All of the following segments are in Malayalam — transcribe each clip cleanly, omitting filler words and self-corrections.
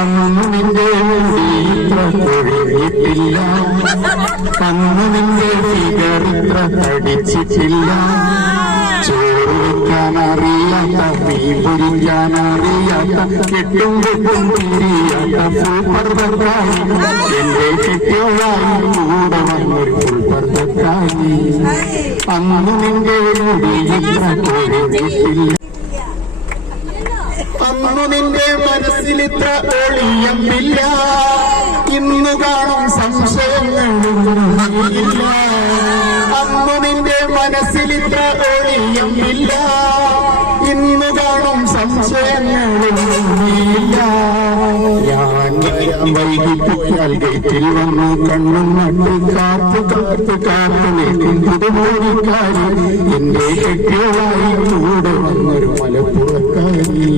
അന്ന് നിന്റെ ഇത്ര കൊഴിഞ്ഞിട്ടില്ല, അന്ന് നിന്റെ ഫിഗർ ഇത്ര തടിച്ചിട്ടില്ല. ചോറ് വയ്ക്കാനറിയാത്ത, മീൻ പൊരിക്കാനറിയാത്ത, കെട്ടും കെട്ടും തിരിയാത്ത ഫുൾപർദ്ദക്കാരി എന്റെ കെട്ടിയോളായി കൂടെ വന്നൊരു ഫുൾപർദ്ദക്കാരി. അന്ന് നിന്റെ ഇത്ര കൊഴിഞ്ഞിട്ടില്ല, അന്നു നിന്റെ മനസ്സിലിത്ര ഒളിയമില്ല, ഇന്നു കാണും സംശയങ്ങളില്ല. അന്നു നിന്റെ മനസ്സിലിത്ര ഒളിയമില്ല, ഇന്നു കാണും സംശയങ്ങളില്ല. ഞാൻ വൈകിപ്പോയാൽ ഗേറ്റിൽ വന്നു കണ്ണും നട്ടു കാത്തു കാത്തു കാത്തു നിൽക്കും പുതുമോടിക്കാരി എന്റെ കെട്ടിയോളായി കൂടെ വന്നൊരു മലപ്പുറക്കാരി.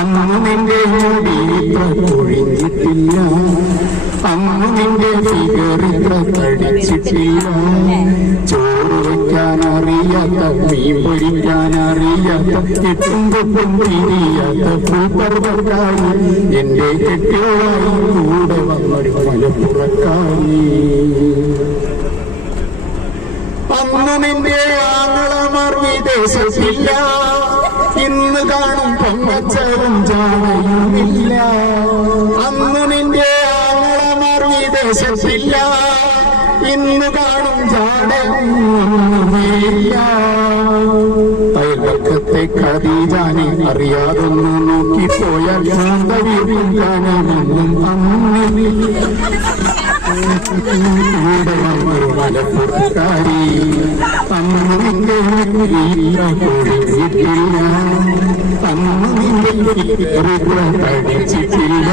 അന്ന് നിന്റെ മുടി ഇത്ര കൊഴിഞ്ഞിട്ടില്ല, അന്ന് നിന്റെ ഫിഗർ ഇത്ര തടിച്ചിട്ടില്ല. ചോറ് വയ്ക്കാനറിയാത്ത, മീൻ പൊരിക്കാനറിയാത്ത, കെട്ടും കെട്ടും തിരിയാത്ത ഫുൾപർദ്ദക്കാരി എന്റെ കെട്ടിയോളായി കൂടെ വന്നൊരു മലപ്പുറക്കാരി. അന്ന് നിന്റെ ആങ്ങളമാർ വിദേശത്തില്ല, ഇന്ന് കാണും പൊങ്ങച്ചവും ജാടയുമില്ല. അന്ന് നിന്റെ ആങ്ങളമാർ വിദേശത്തില്ല, ഇന്ന് കാണും ജാടയുമില്ല. അയൽപക്കത്തെ ഖദീജാനെ അറിയാതൊന്നു നോക്കിപ്പോയാൽ ശാന്തവികാനമെന്നും അന്നില്ല. മലപ്പുറക്കാരി അന്ന് നിന്റെ കൊഴിഞ്ഞിട്ടില്ല, അന്ന് നിന്റെ തടിച്ചിട്ടില്ല.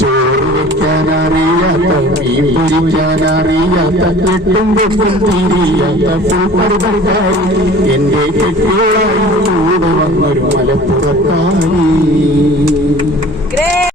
ചോറ് വയ്ക്കാനറിയാത്ത, മീൻ പൊരിക്കാനറിയാത്ത, കെട്ടും കെട്ടും തിരിയാത്ത ഫുൾപർദ്ദക്കാരി എന്റെ കെട്ടിയോളായി കൂടെ വന്നൊരു മലപ്പുറക്കാരി.